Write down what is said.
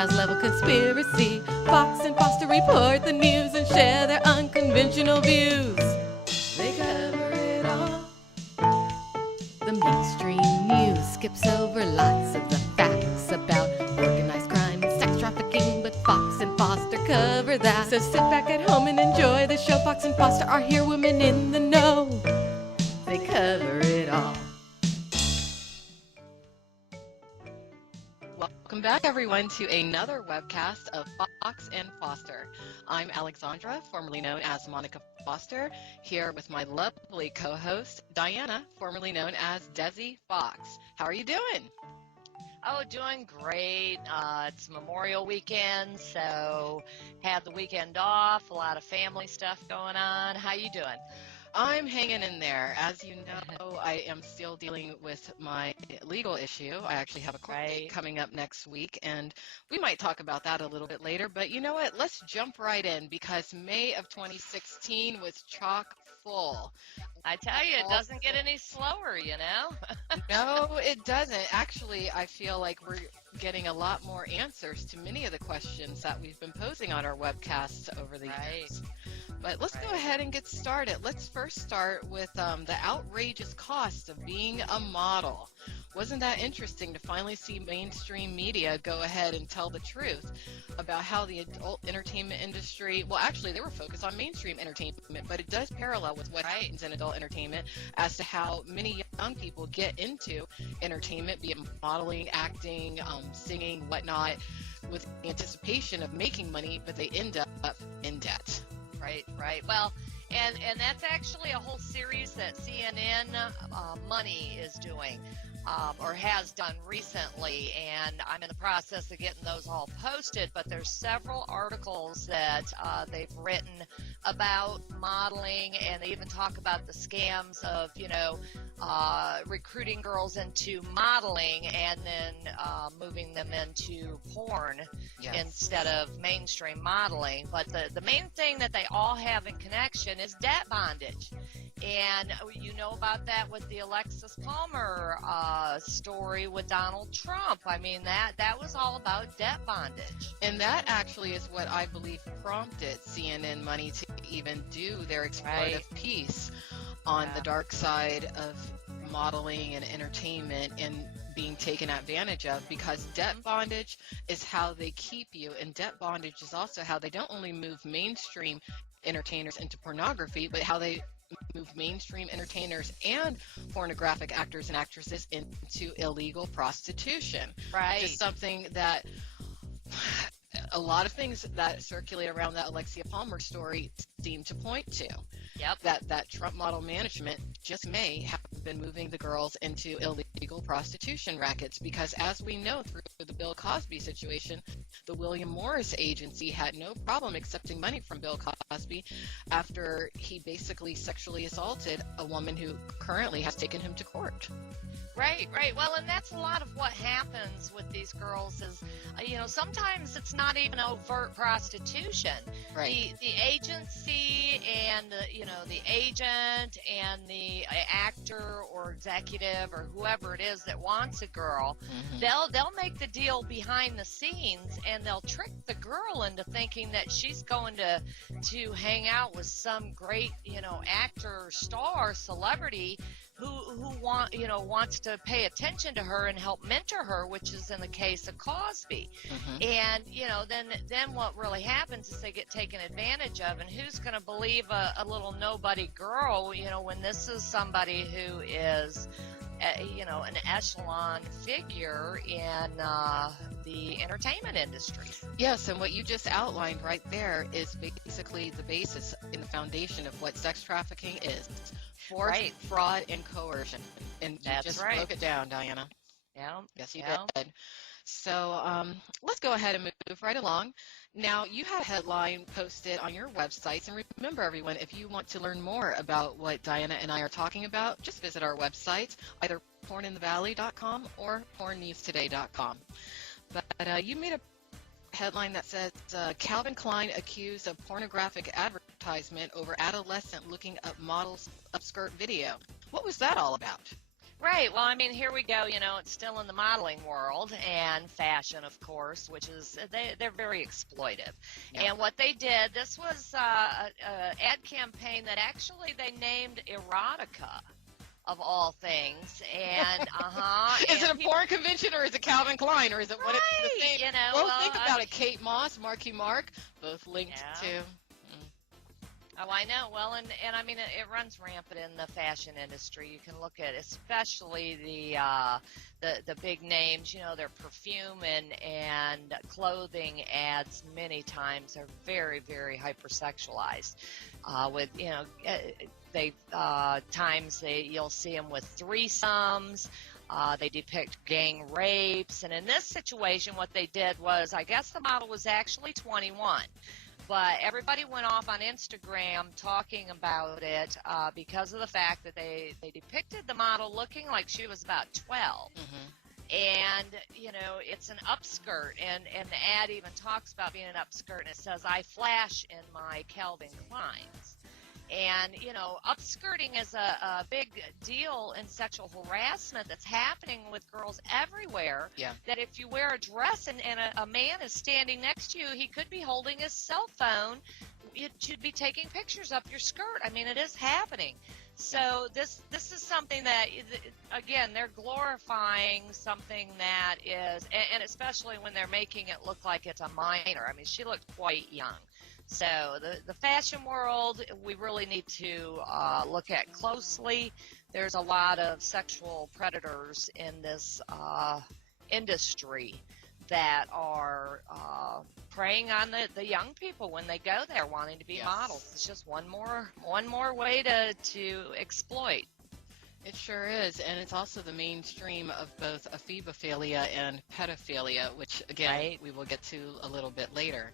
X-Files level conspiracy. Fox and Foster report the news and share their unconventional views. They cover it all. The mainstream news skips over lots of the facts about organized crime and sex trafficking, but Fox and Foster cover that. So sit back at home and enjoy the show. Fox and Foster are here, women in the know. They cover it all. Welcome back, everyone, to another webcast of Fox and Foster. I'm Alexandra, formerly known as Monica Foster, here with my lovely co-host, Diana, formerly known as Desi Fox. How are you doing? Oh, doing great. It's Memorial Weekend, so had the weekend off, a lot of family stuff going on. How you doing? I'm hanging in there. As you know, I am still dealing with my legal issue. I actually have a court date coming up next week, and we might talk about that a little bit later. But you know what? Let's jump right in, because May of 2016 was chock full. I tell you, it doesn't get any slower, you know? No, it doesn't. Actually, I feel like we're getting a lot more answers to many of the questions that we've been posing on our webcasts over the years. But let's go ahead and get started. Let's first start with the outrageous cost of being a model. Wasn't that interesting to finally see mainstream media go ahead and tell the truth about how the adult entertainment industry, well, actually, they were focused on mainstream entertainment, but it does parallel with what happens in adult entertainment as to how many young people get into entertainment, be it modeling, acting, singing, whatnot, with the anticipation of making money, but they end up in debt. Right. Well, and that's actually a whole series that CNN Money is doing, or has done recently, and I'm in the process of getting those all posted, but there's several articles that they've written about modeling, and they even talk about the scams of, recruiting girls into modeling and then moving them into porn instead of mainstream modeling. But the main thing that they all have in connection is debt bondage. And you know about that with the Alexis Palmer story with Donald Trump. I mean, that was all about debt bondage. And that actually is what I believe prompted CNN Money to even do their explorative piece on the dark side of modeling and entertainment and being taken advantage of, because debt bondage is how they keep you, and debt bondage is also how they don't only move mainstream entertainers into pornography, but how they move mainstream entertainers and pornographic actors and actresses into illegal prostitution. Right. Just something that a lot of things that circulate around that Alexia Palmer story seem to point to. Yep. That Trump model management just may have been moving the girls into illegal prostitution rackets, because as we know through the Bill Cosby situation, the William Morris Agency had no problem accepting money from Bill Cosby after he basically sexually assaulted a woman who currently has taken him to court. Right. Well, and that's a lot of what happens with these girls is, sometimes it's not even overt prostitution. Right. The agency and, the agent and the actor or executive or whoever it is that wants a girl, they'll make the deal behind the scenes, and they'll trick the girl into thinking that she's going to hang out with some great, actor, star, celebrity who wants to pay attention to her and help mentor her, which is in the case of Cosby. And then what really happens is they get taken advantage of, and who's going to believe a little nobody girl, when this is somebody who is an echelon figure in the entertainment industry. Yes, and what you just outlined right there is basically the basis and the foundation of what sex trafficking is. Force, fraud, and coercion. And you just broke it down, Diana. Yeah. Yes, you did. So let's go ahead and move right along. Now, you had a headline posted on your websites, and remember, everyone, if you want to learn more about what Diana and I are talking about, just visit our website, either porninthevalley.com or pornnewstoday.com. But you made a headline that says, Calvin Klein accused of pornographic advertisement over adolescent looking up models' upskirt video. What was that all about? Right. Well, I mean, here we go. It's still in the modeling world and fashion, of course, which is they're very exploitive. Yeah. And what they did, this was a ad campaign that actually they named erotica of all things. And Is it a porn convention or is it Calvin Klein or is it what it's the same? Well, think about it. Kate Moss, Marky Mark, both linked to. Oh, I know. Well, and I mean, it runs rampant in the fashion industry. You can look at especially the big names. Their perfume and clothing ads many times are very, very hypersexualized. With you'll see them with threesomes. They depict gang rapes, and in this situation, what they did was, I guess the model was actually 21. But everybody went off on Instagram talking about it because of the fact that they depicted the model looking like she was about 12. Mm-hmm. And, it's an upskirt. And the ad even talks about being an upskirt. And it says, I flash in my Calvin Kleins. And, upskirting is a big deal in sexual harassment that's happening with girls everywhere. Yeah. That if you wear a dress and a man is standing next to you, he could be holding his cell phone. It should be taking pictures up your skirt. I mean, it is happening. So this is something that, again, they're glorifying something that is, and especially when they're making it look like it's a minor. I mean, she looked quite young. So the fashion world, we really need to look at closely. There's a lot of sexual predators in this industry that are preying on the young people when they go there wanting to be models. It's just one more way to exploit. It sure is, and it's also the mainstream of both ephebophilia and pedophilia, which, again, we will get to a little bit later.